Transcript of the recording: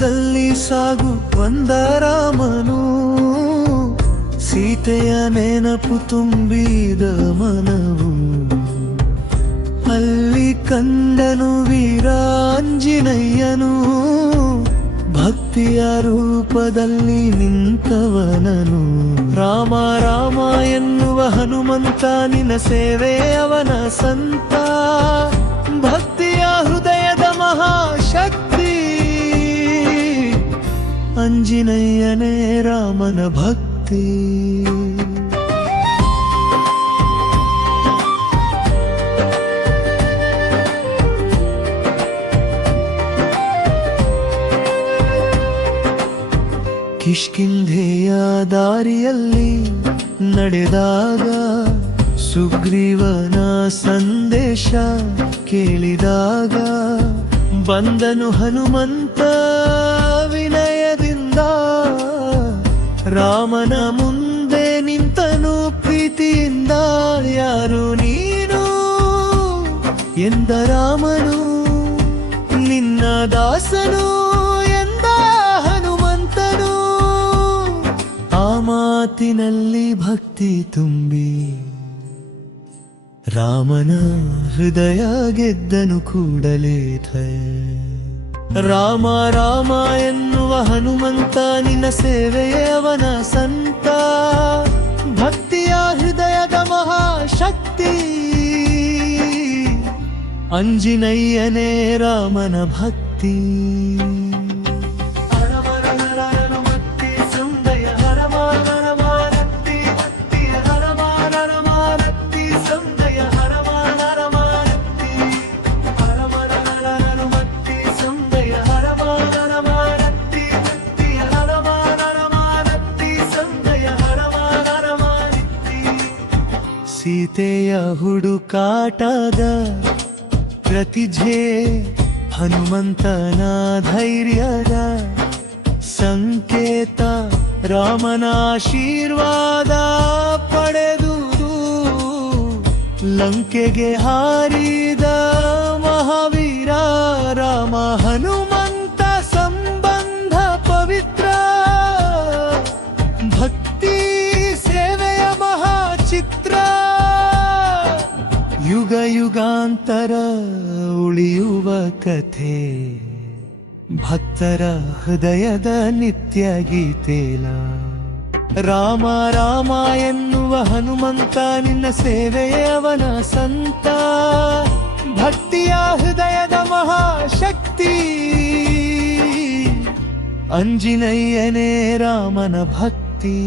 ಪಥದಲ್ಲಿ ಸಾಗು ಬಂದ ರಾಮನು, ಸೀತೆಯ ನೆನಪು ತುಂಬಿದ ಮನವು. ಅಲ್ಲಿ ಕಂಡನು ವೀರಾಂಜನೇಯನು, ಭಕ್ತಿಯ ರೂಪದಲ್ಲಿ ನಿಂತವನನು. ರಾಮ ರಾಮ ಎನ್ನುವ ಹನುಮಂತ ನಿನ್ನ ಸೇವೆ ಅವನ ಸಂತ, ಭಕ್ತಿಯ ಹೃದಯದ ಮಹಾಶಕ್ತಿ. ಆಂಜನೇಯನೇ ರಾಮನ ಭಕ್ತಿ. ಕಿಷ್ಕಿಂಧೆಯ ದಾರಿಯಲ್ಲಿ ನಡೆದಾಗ ಸುಗ್ರೀವನ ಸಂದೇಶ ಕೇಳಿದಾಗ ಬಂದನು ಹನುಮಂತ ವಿನಯದಿಂದ. ರಾಮನ ಮುಂದೆ ನಿಂತನು ಪ್ರೀತಿಯಿಂದ. ಯಾರು ನೀನು ಎಂದ ರಾಮನು, ನಿನ್ನ ದಾಸನು ಎಂದ ಹನುಮಂತನು. ಆ ಮಾತಿನಲ್ಲಿ ಭಕ್ತಿ ತುಂಬಿ ರಾಮನ ಹೃದಯ ಗೆದ್ದನು ಕೂಡಲೇ. ರಾಮ ರಾಮ ಎನ್ನುವ ಹನುಮಂತ ನಿನ್ನ ಸೇವೆಯೇ ಅವನ ಸಂತ, ಭಕ್ತಿಯ ಹೃದಯದ ಮಹಾಶಕ್ತಿ. ಆಂಜನೇಯನೇ ರಾಮನ ಭಕ್ತಿ. ಸೀತೆಯ ಹುಡುಕಾಟದ ಪ್ರತಿಜ್ಞೆ, ಹನುಮಂತನ ಧೈರ್ಯದ ಸಂಕೇತ. ರಾಮನ ಆಶೀರ್ವಾದ ಪಡೆದುದು ಲಂಕೆಗೆ ಹಾರಿದ ಮಹಾವೀರ. ರಾಮ ಹನುಮಂತ ಸಂಬಂಧ ಪವಿತ್ರ, ಭಕ್ತಿ ಸೇವೆಯ ಮಹಾಚಿತ್ರ. ಯುಗ ಯುಗಾಂತರ ಉಳಿಯುವ ಕಥೆ, ಭಕ್ತರ ಹೃದಯದ ನಿತ್ಯ ಗೀತೆಲ. ರಾಮ ರಾಮ ಎನ್ನುವ ಹನುಮಂತ ನಿನ್ನ ಸೇವೆಯೇ ಅವನ ಸಂತ, ಭಕ್ತಿಯ ಹೃದಯದ ಮಹಾಶಕ್ತಿ. ಆಂಜನೇಯನೇ ರಾಮನ ಭಕ್ತಿ.